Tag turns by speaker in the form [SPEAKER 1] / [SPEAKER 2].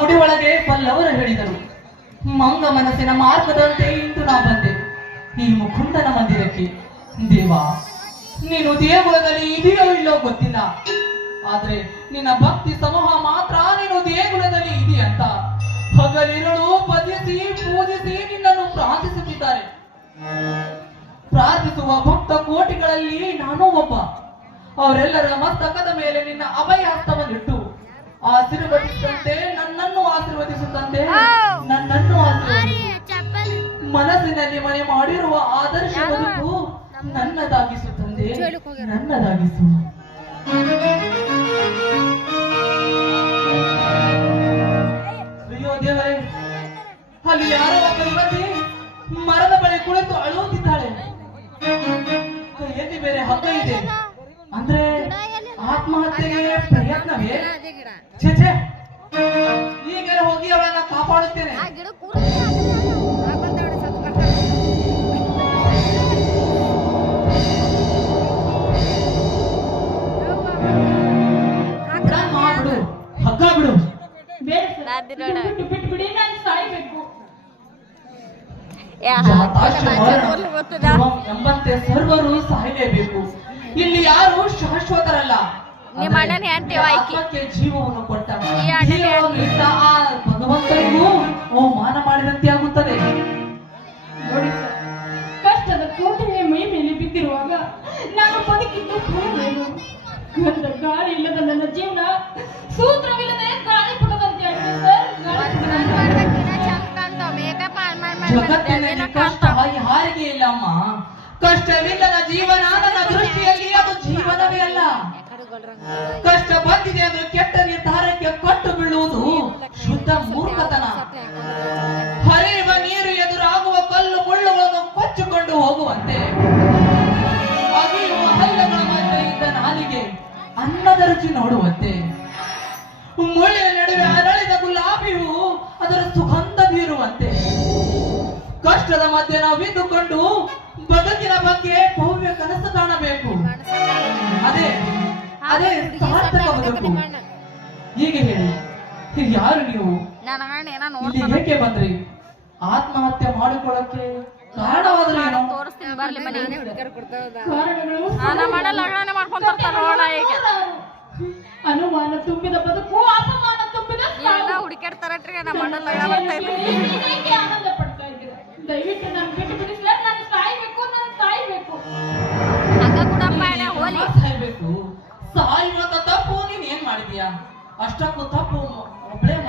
[SPEAKER 1] ಗುಡಿ ಒಳಗೆ ಪಲ್ಲವರು ಹೇಳಿದರು, ಮಂಗ ಮನಸ್ಸಿನ ಮಾರ್ಗದಂತೆ ಇಂದು ನಾ ಬಂದೆ. ಈ ಮುಕುಂದನ ಮಂದಿರಕ್ಕೆ. ದೇವ, ನೀನು ದೇಗುಲದಲ್ಲಿ ಇದೆಯೋ ಇಲ್ಲೋ ಗೊತ್ತಿಲ್ಲ. ಆದ್ರೆ ನಿನ್ನ ಭಕ್ತಿ ಸಮೂಹ ಮಾತ್ರ ನೀನು ದೇಗುಲದಲ್ಲಿ ಇದೆಯಂತ. ಹಗಲಿರುಳು ಭಜಿಸಿ, ಪೂಜಿಸಿ ನಿನ್ನನ್ನು ಪ್ರಾರ್ಥಿಸುತ್ತಿದ್ದಾರೆ. ಪ್ರಾರ್ಥಿಸುವ ಭಕ್ತ ಕೋಟಿಗಳಲ್ಲಿ ನಾನು ಒಬ್ಬ. ಅವರೆಲ್ಲರ ಮಸ್ತಕದ ಮೇಲೆ ನಿನ್ನ ಅಭಯ ಹಸ್ತವನ್ನಿಟ್ಟು ಆಶೀರ್ವದಿಸುತ್ತಂತೆ ಮನಸ್ಸಿನಲ್ಲಿ ಮನೆ ಮಾಡಿರುವ ಆದರ್ಶ ಬದುಕು ನನ್ನದಾಗಿಸು. ಅಯ್ಯೋ ದೇವರೇ ಅಲ್ಲಿ ಯಾರೋ ಒಬ್ಬ ಯುವತಿ ಮರದ ಬಳಿ ಕುಳಿತು ಅಳುತ್ತಿದ್ದಾಳೆ ಎಲ್ಲಿ ಬೇರೆ ಹಗ್ಗ ಇದೆ? ಅಂದ್ರೆ ಆತ್ಮಹತ್ಯೆಗೆ ಪ್ರಯತ್ನವೇ? ಛೇ ಛೇ. ಈಗಲೇ ಹೋಗಿ ಅವಳನ್ನ ಕಾಪಾಡುತ್ತೇನೆ. ಬಿಡು.
[SPEAKER 2] ಬಿಟ್ಟು ಬಿಟ್ಟು ಬಿಡಿ ನಾನು ಸಾಯ್ಬೇಕು.
[SPEAKER 1] ಮರಣ. ಸರ್ವರು ಸಾಯಲೇಬೇಕು. ಇಲ್ಲಿ ಯಾರು ಶಾಶ್ವತರಲ್ಲ.
[SPEAKER 3] ನಿಮ್ಮ ಅಣ್ಣನ ಹೆಂಡ್ತಿ
[SPEAKER 1] ಈ
[SPEAKER 3] ಆಯ್ಕೆ.
[SPEAKER 1] ಆತ್ಮಕ್ಕೆ ಜೀವವನ್ನು ಕೊಟ್ಟ ಜೀವವನ್ನು ಆ ಭಗವಂತನಿಗೂ ಅವಮಾನ ಮಾಡಿದಂತೆ ಆಗುತ್ತದೆ.
[SPEAKER 2] ನೋಡಿ ಕಷ್ಟದ ಕೋಟೆಯ ಮೈ ಮೇಲೆ ಬಿದ್ದಿರುವಾಗ ನಾನು ಬದುಕಿದ್ದು ಫಲವೇನು ಗಂಧ ಗಾಳಿ ಇಲ್ಲದ ನನ್ನ ಜೀವನ? ಸೂತ್ರವಿಲ್ಲದೆ
[SPEAKER 1] ಕಷ್ಟವಿಲ್ಲದ ಜೀವನ ನನ್ನ ದೃಷ್ಟಿಯಲ್ಲಿ ಅದು ಜೀವನವೇ ಅಲ್ಲ. ಕಷ್ಟ ಬಂದಿದೆ ಅಂದ್ರೆ ಕೆಟ್ಟ ನಿರ್ಧಾರಕ್ಕೆ ಕಟ್ಟು ಬೀಳುವುದು ಶುದ್ಧ ಮೂರ್ಖತನ. ಹರಿಯುವ ನೀರು ಎದುರಾಗುವ ಕಲ್ಲು ಮುಳ್ಳುಗಳನ್ನು ಕೊಚ್ಚಿಕೊಂಡು ಹೋಗುವಂತೆ. ಅಗಿಯುವ ಹಲ್ಲಗಳ ಮಧ್ಯೆ ಇದ್ದ ನಾಲಿಗೆ ಅನ್ನದ ರುಚಿ ನೋಡುವಂತೆ. ಮುಳ್ಳಿನ ನಡುವೆ ಅರಳಿದ ಗುಲಾಬಿಯು ಅದರ ಸುಗಂಧ ಬೀರುವಂತೆ. ಕಷ್ಟದ ಮಧ್ಯೆ ನಾವು ಭವ್ಯ ಕನಸು ಕಾಣಬೇಕು. ಅದೇ ಅದೇ ಸಾರ್ಥಕ ಬದುಕು ಹೀಗೆ ಹೇಳಿ. ಯಾರು ನೀವು? ಇಲ್ಲಿ ಏಕೆ ಬಂದ್ರಿ? ಆತ್ಮಹತ್ಯೆ ಮಾಡಿಕೊಳ್ಳಕ್ಕೆ ಕಾರಣವಾದ್ರೇನು?
[SPEAKER 2] ಅನುಮಾನ ತುಂಬಿದ ಬದುಕು ಅಪಮಾನ ತುಂಬಿದ
[SPEAKER 3] ಹುಡುಕ್ಯಾಡ್ತಾರಟ್ರಿ ನಮ್ಮ ಅಣ್ಣ ಲಗ್ನ ಬರ್ತಾ ಇದ್ರಿ
[SPEAKER 1] ಸಾಯ್ಬೇಕು ಸಾಯುವಂತ ತಪ್ಪು ನೀನ್ ಏನ್ ಮಾಡಿದ್ಯಾ? ಅಷ್ಟಕ್ಕೂ ತಪ್ಪು ಒಬ್ಳೇ ಮಾಡಿ